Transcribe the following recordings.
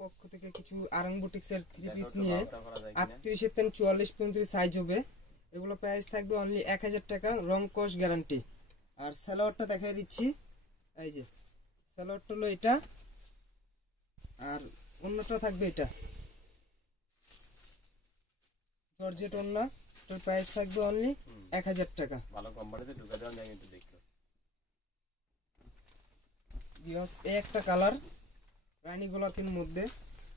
পক্ষ থেকে কিছু আরং বুটিক্সের 3 পিস নিয়ে 38 এর 44 35 সাইজ হবে। এগুলো প্রাইস থাকবে অনলি 1000 টাকা, রং কস গ্যারান্টি। আর সালোয়ারটা দেখাই দিচ্ছি, এই যে সালোয়ারটা হলো এটা, আর অন্যটা থাকবে এটা জর্জেট ওন্না। এটার প্রাইস থাকবে অনলি 1000 টাকা। ভালো কোম্পানিতে ঢুকা দেওয়া যায় কিন্তু দেখো বিয়স একটা কালার রানী গোলাপির মধ্যে।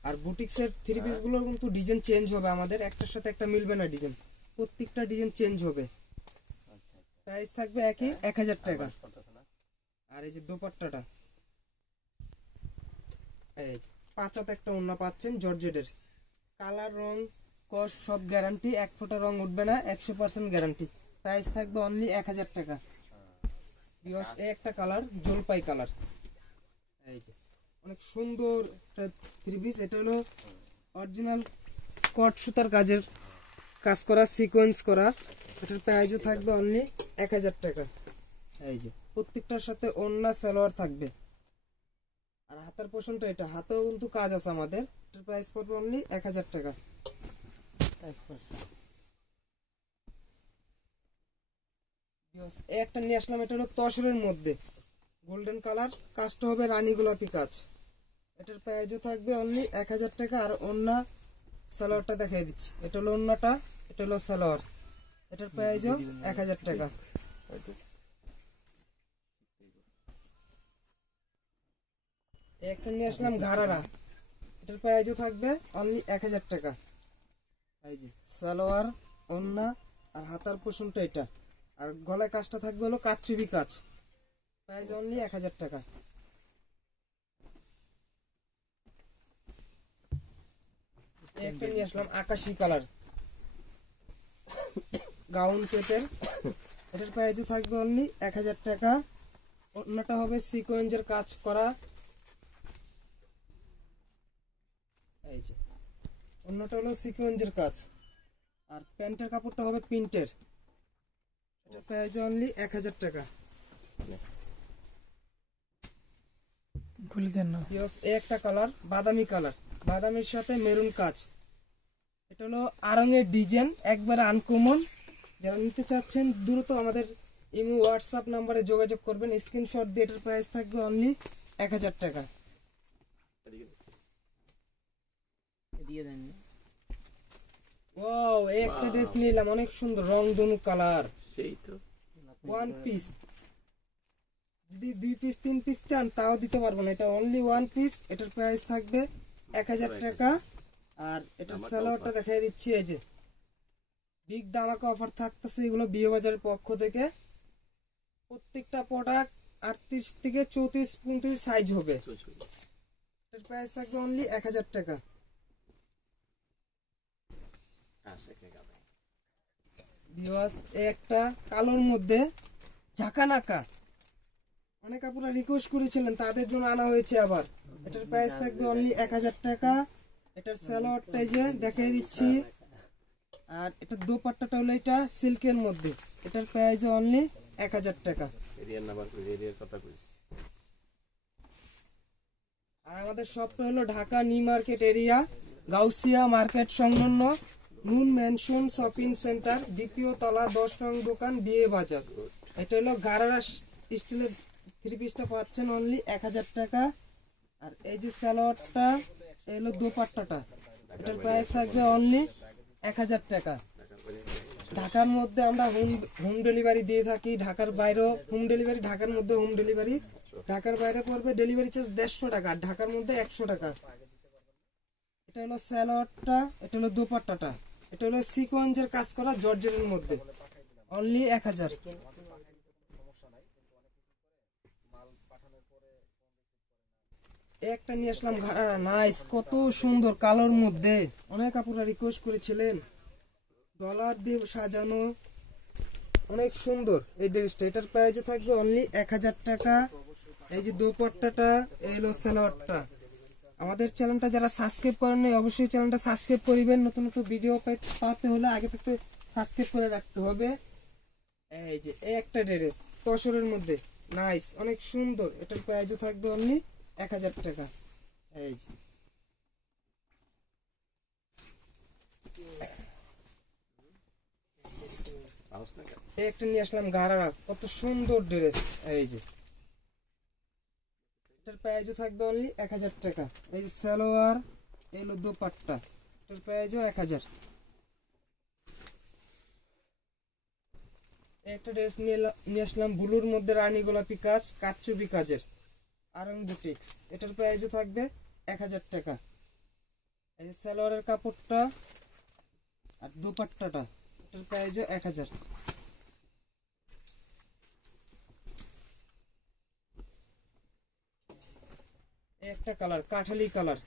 আর বুটিক্সের 3 পিস গুলো কিন্তু ডিজাইন চেঞ্জ হবে, আমাদের একটার সাথে একটা মিলবে না ডিজাইন, প্রত্যেকটা ডিজাইন চেঞ্জ হবে। প্রাইস থাকবে একই 1000 টাকা। আর এই যে দোপাট্টাটা, এই যে পাঁচাতে একটা ওন্না পাচ্ছেন জর্জেটের, কালার রং কস সব গ্যারান্টি, এক ফোঁটা রং উঠবে না, 100% গ্যারান্টি। প্রাইস থাকবে অনলি 1000 টাকা। বিয়স একটা কালার জলপাই কালার, এই যে অনেক সুন্দর একটা 3 পিস। এটা হলো অরিজিনাল কট সুতার কাজের কাজ করা, সিকোয়েন্স করা। এটার প্রাইসও থাকবে অনলি 1000 টাকা। এই যে প্রত্যেকটার সাথে ওন্না সালোয়ার থাকবে। আর হাতার পোর্শনটা এটা, হাতেও কিন্তু কাজ আছে আমাদের। এটার প্রাইস পড়বে অনলি 1000 টাকা। একটা নিয়ে আসলাম, এটা হলো তসরের মধ্যে গোল্ডেন কালার, কাজটা হবে রানী গোলাপি কাজ। এটার প্রাইসও থাকবে অনলি 1000 টাকা। আর ওন্না সালোয়ারটা দেখাই দিচ্ছি, এটা হলো ওন্নাটা, এটা হলো সালোয়ার। এটার প্রাইসও 1000 টাকা। একটা নিয়ে আসলাম ঘাড়ারা, এটার প্রাইসও থাকবে অনলি 1000 টাকা। এই যে সালোয়ার, ওন্না আর হাতার পোর্শনটা এটা, আর গলায় কাজটা থাকবে হলো কাচচুপি কাজ। প্রাইস অনলি 1000 টাকা। একটা নিয়ে আসলাম আকাশি কালার গাউন টাইপের, এটার প্রাইসও থাকবে অনলি 1000 টাকা। অন্যটা হবে সিকোয়েন্সের কাজ করা, এই যে অন্যটা হলো সিকোয়েন্সের কাজ। আর প্যান্টের কাপড়টা হবে প্রিন্টের, এটার প্রাইস অনলি 1000 টাকা। একটা কালার বাদামি কালার, বাদামির সাথে মেরুন কাজ। এটা হলো আরঙের ডিজাইন, একবার আনকমন। যারা নিতে চাচ্ছেন দ্রুত আমাদের ইমো হোয়াটসঅ্যাপ নাম্বারে যোগাযোগ করবেন, স্ক্রিনশট দিয়ে। এটার প্রাইস থাকবে অনলি 1000 টাকা। ওয়াও, একটা ড্রেস নিলাম, অনেক সুন্দর রংধনু কালার, সেই তো ওয়ান পিস। যদি 2 পিস 3 পিস চান তাও দিতে পারবো না, এটা অনলি 1 পিস। এটার প্রাইস থাকবে 1000 টাকা। আর এটার সালোয়ারটা দেখাই দিচ্ছি, এই যে বিগ ধামাকা অফার থাকতেছে এগুলো বিয়ে বাজারের পক্ষ থেকে। প্রত্যেকটা প্রোডাক্ট 38 থেকে 34 35 সাইজ হবে। এটার প্রাইস থাকবে অনলি 1000 টাকা। একটা কালোর মধ্যে ঝাঁকানাকা, অনেক আপনারা রিকোয়েস্ট করেছিলেন, তাদের জন্য আনা হয়েছে আবার। এটার প্রাইস থাকবে অনলি 1000 টাকা। এটার সালোয়ারটা যে দেখিয়ে দিচ্ছি, আর এটার দোপাট্টাটা হলো এটা সিল্কের মধ্যে। এটার প্রাইস অনলি 1000 টাকা। আর আমাদের শপটা হলো Dhaka new market area, Gausia market সংলগ্ন নুন ম্যানশন শপিং সেন্টার, দ্বিতীয় তলা, 10 নং দোকান, বিয়ে বাজার। এটা হলো গারারা স্টিলের 3 পিসটা পাচ্ছেন অনলি 1000 টাকা। আর এই যে সালোয়ারটা, এই হলো দোপাট্টাটা, এটার প্রাইস থাকবে অনলি 1000 টাকা। ঢাকার মধ্যে আমরা হোম ডেলিভারি দিয়ে থাকি, ঢাকার বাইরেও হোম ডেলিভারি, ঢাকার মধ্যে হোম ডেলিভারি। ঢাকার বাইরে পড়বে ডেলিভারি চার্জ 150 টাকা, আর ঢাকার মধ্যে 100 টাকা। এটা হলো সালোয়ারটা, এটা হলো দোপাট্টাটা, এটা হলো সিকোয়েন্সের কাজ করা জর্জেটের মধ্যে, অনলি 1000। একটা নিয়ে আসলাম ঘাড়া, নাইস, কত সুন্দর কালোর মধ্যে। অনেক আপুরা রিকোয়েস্ট করেছিলেন, ডলার দিয়ে সাজানো, অনেক সুন্দর এই ড্রেসটা। এটার প্রাইস থাকবে অনলি 1000 টাকা। এই যে দোপাট্টাটা, এই হলো সালোয়ারটা। আমাদের চ্যানেলটা যারা সাবস্ক্রাইব করেন নাই অবশ্যই চ্যানেলটা সাবস্ক্রাইব করবেন। নতুন নতুন ভিডিও পাতে হলে আগে থেকে সাবস্ক্রাইব করে রাখতে হবে। এই যে একটা ড্রেস তসরের মধ্যে, নাইস, অনেক সুন্দর। এটার প্রাইস থাকবে অনলি 1000 টাকা। এই যে পাউস না কেন? এই একটা নিয়ে আসলাম গারারা, কত সুন্দর ড্রেস। এই যে এটার প্রাইসও থাকবে অনলি 1000 টাকা। এই যে সালোয়ার, এলো দোপাট্টা, এটার প্রাইসও 1000। একটা ড্রেস নিয়ে আসলাম ব্লুর মধ্যে রানী গোলাপি কাজ, কাচ্চুবি কাজের, আরং বুটিক্স, এটার প্রাইসও থাকবে 1000 টাকা। এই যে সালোয়ারের কাপড়টা আর দোপাট্টাটা, এটার প্রাইসও 1000। একটা কালার কাঠালি কালার,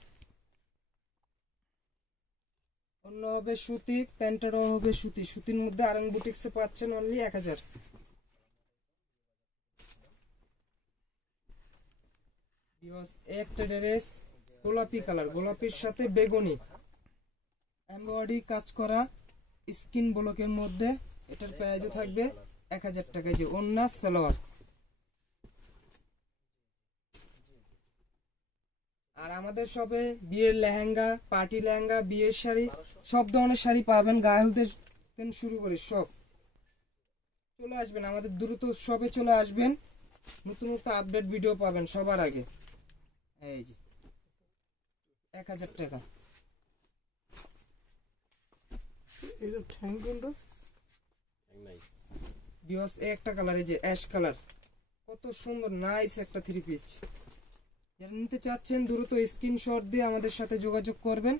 অন্য হবে সুতি, প্যান্টেরও হবে সুতি, সুতির মধ্যে আরং বুটিক্সে পাচ্ছেন অনলি 1000। একটা ড্রেস গোলাপি কালার, গোলাপির সাথে বেগুনি এমব্রয়ডারি কাজ করা স্কিন ব্লকের মধ্যে, এটার প্রাইসও থাকবে 1000 টাকা। যে ওন্না সালোয়ার। আর আমাদের শপে বিয়ের লেহেঙ্গা, পার্টি লেহেঙ্গা, বিয়ের শাড়ি, সব ধরনের শাড়ি পাবেন, গায়ে হলুদের থেকে শুরু করে সব। চলে আসবেন আমাদের, দ্রুত শপে চলে আসবেন, নতুন নতুন আপডেট ভিডিও পাবেন সবার আগে। এই যে 1000 টাকা। নাই বিয়স একটা কালার, এই যে অ্যাশ কালার, কত সুন্দর নাইস একটা থ্রি পিস। যারা নিতে চাচ্ছেন দ্রুত স্ক্রিনশট দিয়ে আমাদের সাথে যোগাযোগ করবেন।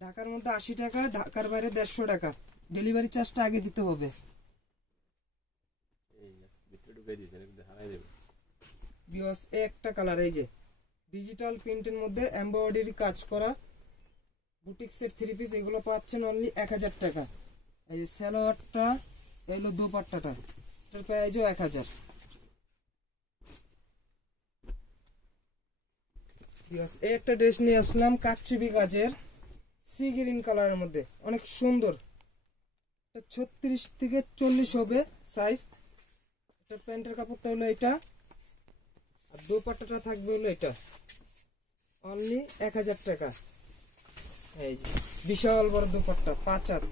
ঢাকার মধ্যে 80 টাকা, ঢাকার বাইরে 150 টাকা, ডেলিভারি চার্জটা আগে দিতে হবে। এই না ভিতরে ঢুকাই দিয়েছেন, এটা হারাই দেবে। বিয়স একটা কালার, এই যে ডিজিটাল প্রিন্টের মধ্যে এমব্রয়ডারি কাজ করা বুটিক্সের থ্রি পিস, এগুলো পাচ্ছেন অনলি 1000 টাকা। এই যে সালোয়ারটা, এগুলো দোপাট্টাটা, এটার প্রাইসও 1000। এই একটা ড্রেস নিয়ে আসলাম কাচ্চুবি কাজের, সি গ্রিন কালারের মধ্যে, অনেক সুন্দর। 36 থেকে 40 হবে সাইজ। এটা প্যান্টের কাপড়টা হলো এটা, আর দোপাট্টাটা থাকবে হলো এটা, অনলি 1000 টাকা। এই যে বিশাল বড় দোপাট্টা, 5 হাত।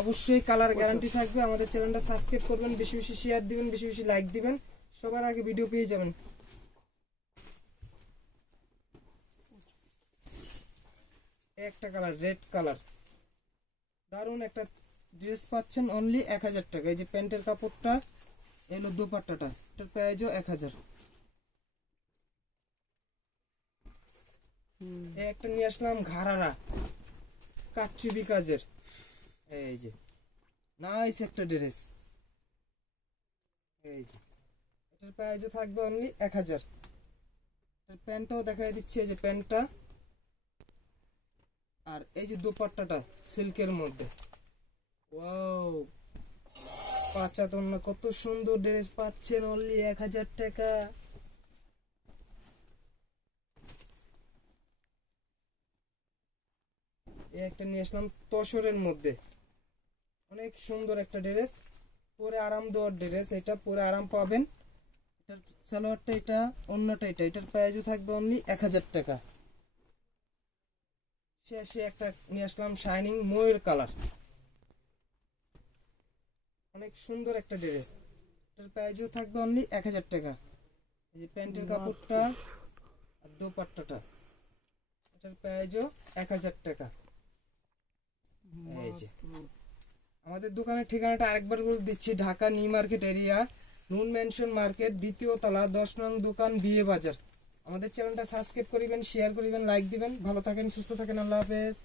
অবশ্যই কালার গ্যারান্টি থাকবে। আমাদের চ্যানেলটা সাবস্ক্রাইব করবেন, বেশি বেশি শেয়ার দিবেন, বেশি বেশি লাইক দিবেন, সবার আগে ভিডিও পেয়ে যাবেন। একটা কালার রেড কালার, দারুন একটা ড্রেস পাচ্ছেন অনলি 1000 টাকা। এই যে প্যান্টের কাপড়টা, এলো দোপাট্টাটা, এটার প্রাইসও 1000। একটা নিয়ে আসলাম ঘাড়ারা কাচ্চুবি কাজের, এই যে নাইস একটা ড্রেস। এই যে এটার প্রাইসও থাকবে অনলি 1000। প্যান্টটাও দেখাই দিচ্ছি, এই যে প্যান্টটা, আর এই যে দোপাট্টাটা সিল্কের মধ্যে, ওয়াও, 5 হাত ওড়না, কত সুন্দর ড্রেস পাচ্ছেন অনলি 1000 টাকা। এই একটা নিয়ে আসলাম তসরের মধ্যে, অনেক সুন্দর একটা ড্রেস, পরে আরাম দেওয়ার ড্রেস, এটা পরে আরাম পাবেন। এটার সালোয়ারটা এটা, অন্যটা এটা, এটার প্রাইসও থাকবে অনলি 1000 টাকা। শেষে একটা নিয়ে আসলাম শাইনিং ময়ূর কালার, অনেক সুন্দর একটা ড্রেস, এটার প্রাইসও থাকবে অনলি 1000 টাকা। এই যে প্যান্টের কাপড়টা আর দোপাট্টাটা, এটার প্রাইসও 1000 টাকা। এই যে আমাদের দোকানের ঠিকানাটা আরেকবার বলে দিচ্ছি, ঢাকা নিউ মার্কেট এরিয়া, নুন ম্যানশন মার্কেট, 2য় তলা, 10 নং দোকান, বিয়ে বাজার। আমাদের চ্যানেলটা সাবস্ক্রাইব করিবেন, শেয়ার করিবেন, লাইক দিবেন। ভালো থাকেন, সুস্থ থাকেন, আল্লাহ হাফেজ।